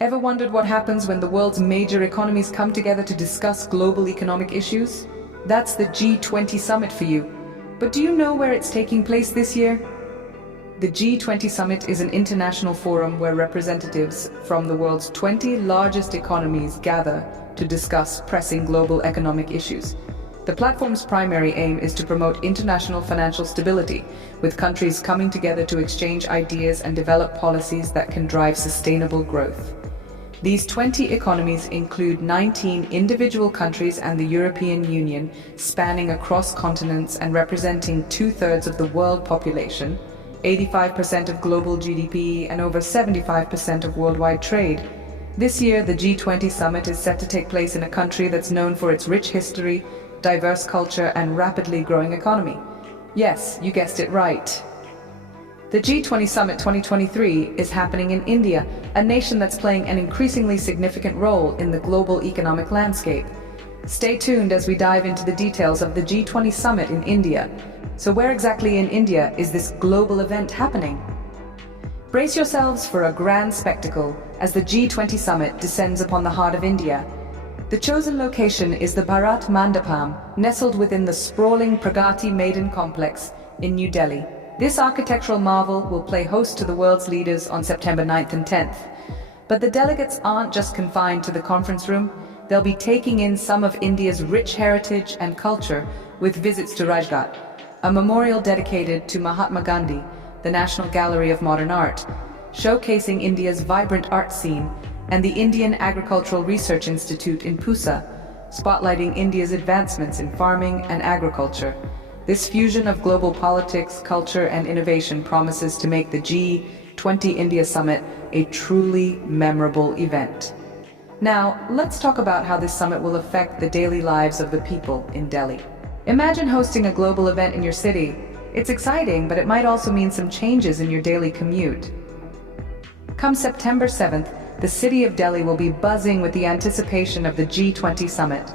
Ever wondered what happens when the world's major economies come together to discuss global economic issues? That's the G20 Summit for you. But do you know where it's taking place this year? The G20 Summit is an international forum where representatives from the world's 20 largest economies gather to discuss pressing global economic issues. The platform's primary aim is to promote international financial stability, with countries coming together to exchange ideas and develop policies that can drive sustainable growth. These 20 economies include 19 individual countries and the European Union, spanning across continents and representing 2/3 of the world population, 85% of global GDP, and over 75% of worldwide trade. This year, the G20 Summit is set to take place in a country that's known for its rich history, diverse culture, and rapidly growing economy. Yes, you guessed it right. The G20 Summit 2023 is happening in India, a nation that's playing an increasingly significant role in the global economic landscape. Stay tuned as we dive into the details of the G20 Summit in India. So where exactly in India is this global event happening? Brace yourselves for a grand spectacle as the G20 Summit descends upon the heart of India. The chosen location is the Bharat Mandapam, nestled within the sprawling Pragati Maidan Complex in New Delhi. This architectural marvel will play host to the world's leaders on September 9th and 10th. But the delegates aren't just confined to the conference room. They'll be taking in some of India's rich heritage and culture with visits to Rajghat, a memorial dedicated to Mahatma Gandhi, the National Gallery of Modern Art, showcasing India's vibrant art scene, and the Indian Agricultural Research Institute in Pusa, spotlighting India's advancements in farming and agriculture. This fusion of global politics, culture, and innovation promises to make the G20 India Summit a truly memorable event. Now, let's talk about how this summit will affect the daily lives of the people in Delhi. Imagine hosting a global event in your city. It's exciting, but it might also mean some changes in your daily commute. Come September 7th, the city of Delhi will be buzzing with the anticipation of the G20 Summit.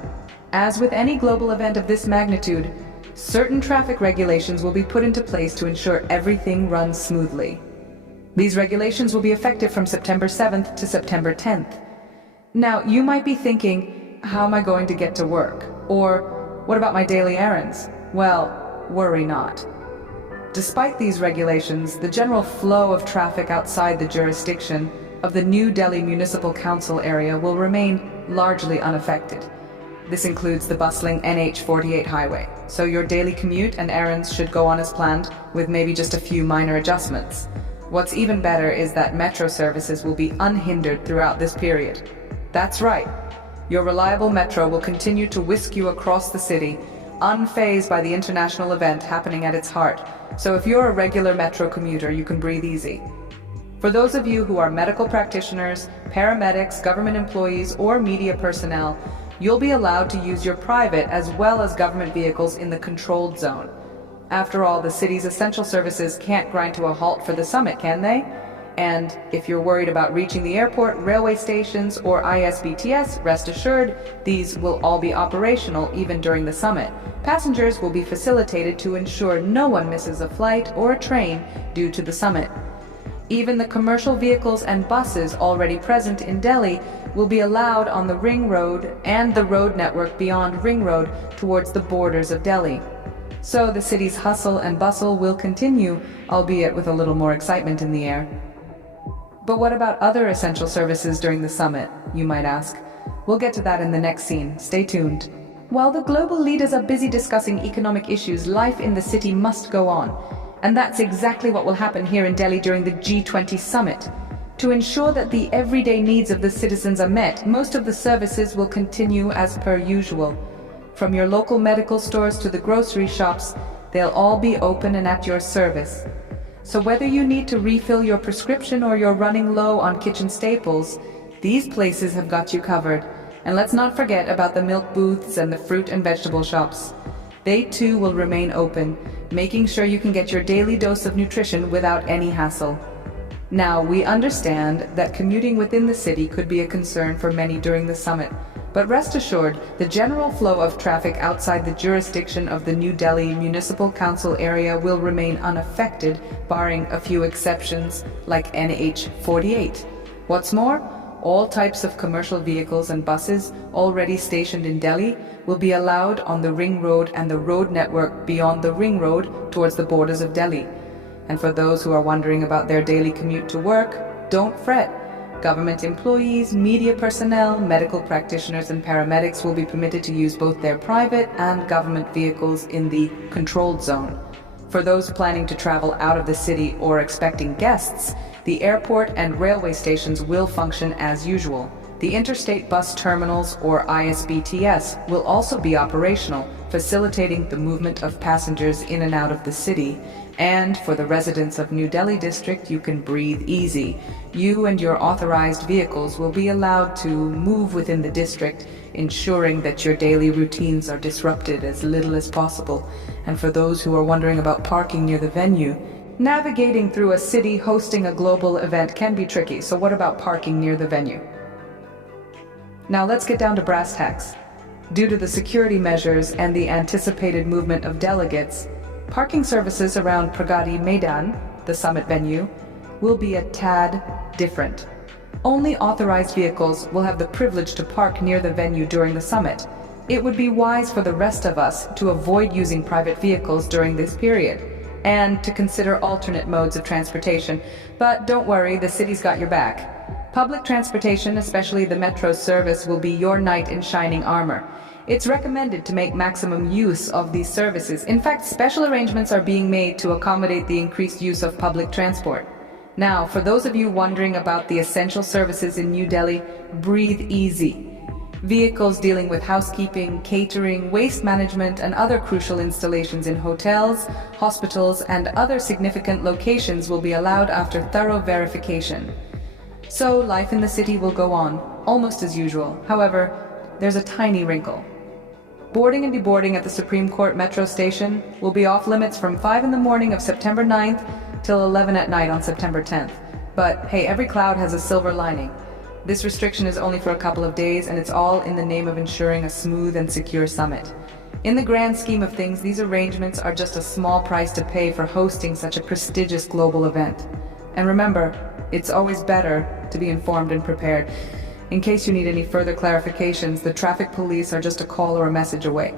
As with any global event of this magnitude, certain traffic regulations will be put into place to ensure everything runs smoothly. These regulations will be effective from September 7th to September 10th. Now, you might be thinking, how am I going to get to work? Or, what about my daily errands? Well, worry not. Despite these regulations, the general flow of traffic outside the jurisdiction of the New Delhi Municipal Council area will remain largely unaffected. This includes the bustling NH48 highway, so your daily commute and errands should go on as planned, with maybe just a few minor adjustments. What's even better is that metro services will be unhindered throughout this period. That's right, your reliable metro will continue to whisk you across the city, unfazed by the international event happening at its heart. So if you're a regular metro commuter, you can breathe easy. For those of you who are medical practitioners, paramedics, government employees, or media personnel, you'll be allowed to use your private as well as government vehicles in the controlled zone. After all, the city's essential services can't grind to a halt for the summit, can they? And if you're worried about reaching the airport, railway stations, or ISBTS, rest assured, these will all be operational even during the summit. Passengers will be facilitated to ensure no one misses a flight or a train due to the summit. Even the commercial vehicles and buses already present in Delhi will be allowed on the Ring Road and the road network beyond Ring Road towards the borders of Delhi. So the city's hustle and bustle will continue, albeit with a little more excitement in the air. But what about other essential services during the summit, you might ask? We'll get to that in the next scene. Stay tuned. While the global leaders are busy discussing economic issues, life in the city must go on. And that's exactly what will happen here in Delhi during the G20 Summit. To ensure that the everyday needs of the citizens are met, most of the services will continue as per usual. From your local medical stores to the grocery shops, they'll all be open and at your service. So whether you need to refill your prescription or you're running low on kitchen staples, these places have got you covered. And let's not forget about the milk booths and the fruit and vegetable shops. They too will remain open, making sure you can get your daily dose of nutrition without any hassle. Now, we understand that commuting within the city could be a concern for many during the summit, but rest assured, the general flow of traffic outside the jurisdiction of the New Delhi Municipal Council area will remain unaffected, barring a few exceptions like NH48. What's more, All types of commercial vehicles and buses already stationed in Delhi will be allowed on the ring road and the road network beyond the ring road towards the borders of Delhi. And for those who are wondering about their daily commute to work, don't fret. Government employees, media personnel, medical practitioners and paramedics will be permitted to use both their private and government vehicles in the controlled zone. For those planning to travel out of the city or expecting guests, the airport and railway stations will function as usual. The interstate bus terminals, or ISBTS, will also be operational, facilitating the movement of passengers in and out of the city. And for the residents of New Delhi district, you can breathe easy. You and your authorized vehicles will be allowed to move within the district, ensuring that your daily routines are disrupted as little as possible. And for those who are wondering about parking near the venue, navigating through a city hosting a global event can be tricky, so what about parking near the venue? Now let's get down to brass tacks. Due to the security measures and the anticipated movement of delegates, parking services around Pragati Maidan, the summit venue, will be a tad different. Only authorized vehicles will have the privilege to park near the venue during the summit. It would be wise for the rest of us to avoid using private vehicles during this period, and to consider alternate modes of transportation. But don't worry, the city's got your back. Public transportation, especially the metro service, will be your knight in shining armor. It's recommended to make maximum use of these services. In fact, special arrangements are being made to accommodate the increased use of public transport. Now, for those of you wondering about the essential services in New Delhi, breathe easy. Vehicles dealing with housekeeping, catering, waste management, and other crucial installations in hotels, hospitals, and other significant locations will be allowed after thorough verification. So life in the city will go on, almost as usual. However, there's a tiny wrinkle. Boarding and deboarding at the Supreme Court Metro Station will be off limits from 5 in the morning of September 9th till 11 at night on September 10th. But hey, every cloud has a silver lining. This restriction is only for a couple of days, and it's all in the name of ensuring a smooth and secure summit. In the grand scheme of things, these arrangements are just a small price to pay for hosting such a prestigious global event. And remember, it's always better to be informed and prepared. In case you need any further clarifications, the traffic police are just a call or a message away.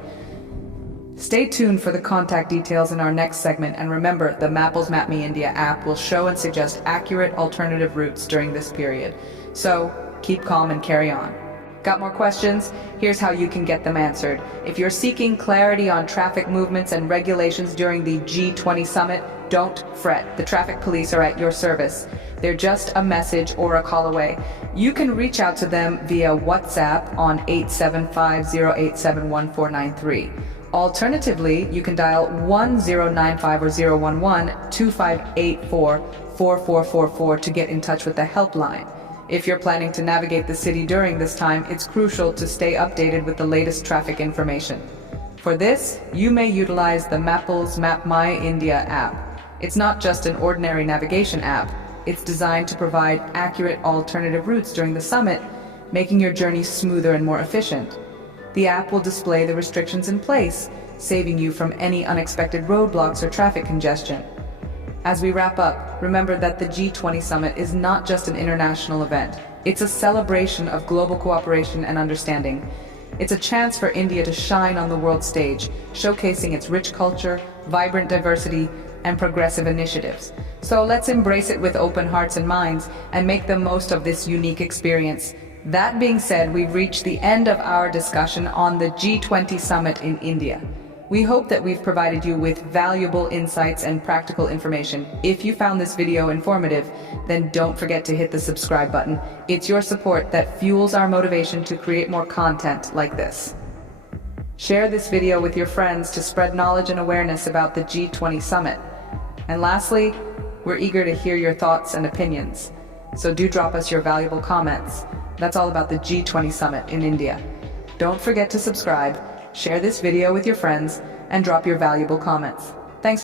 Stay tuned for the contact details in our next segment, and remember, the Mapples Map Me India app will show and suggest accurate alternative routes during this period. So, keep calm and carry on. Got more questions? Here's how you can get them answered. If you're seeking clarity on traffic movements and regulations during the G20 Summit, don't fret. The traffic police are at your service. They're just a message or a call away. You can reach out to them via WhatsApp on 875-087-1493. Alternatively, you can dial 1095 or 011-2584-4444 to get in touch with the helpline. If you're planning to navigate the city during this time, it's crucial to stay updated with the latest traffic information. For this, you may utilize the Mapples Map My India app. It's not just an ordinary navigation app. It's designed to provide accurate alternative routes during the summit, making your journey smoother and more efficient. The app will display the restrictions in place, saving you from any unexpected roadblocks or traffic congestion. As we wrap up, remember that the G20 Summit is not just an international event. It's a celebration of global cooperation and understanding. It's a chance for India to shine on the world stage, showcasing its rich culture, vibrant diversity, and progressive initiatives. So let's embrace it with open hearts and minds and make the most of this unique experience. That being said, we've reached the end of our discussion on the G20 Summit in India. We hope that we've provided you with valuable insights and practical information. If you found this video informative, then don't forget to hit the subscribe button. It's your support that fuels our motivation to create more content like this. Share this video with your friends to spread knowledge and awareness about the G20 Summit. And lastly, we're eager to hear your thoughts and opinions. So do drop us your valuable comments. That's all about the G20 Summit in India. Don't forget to subscribe, share this video with your friends, and drop your valuable comments.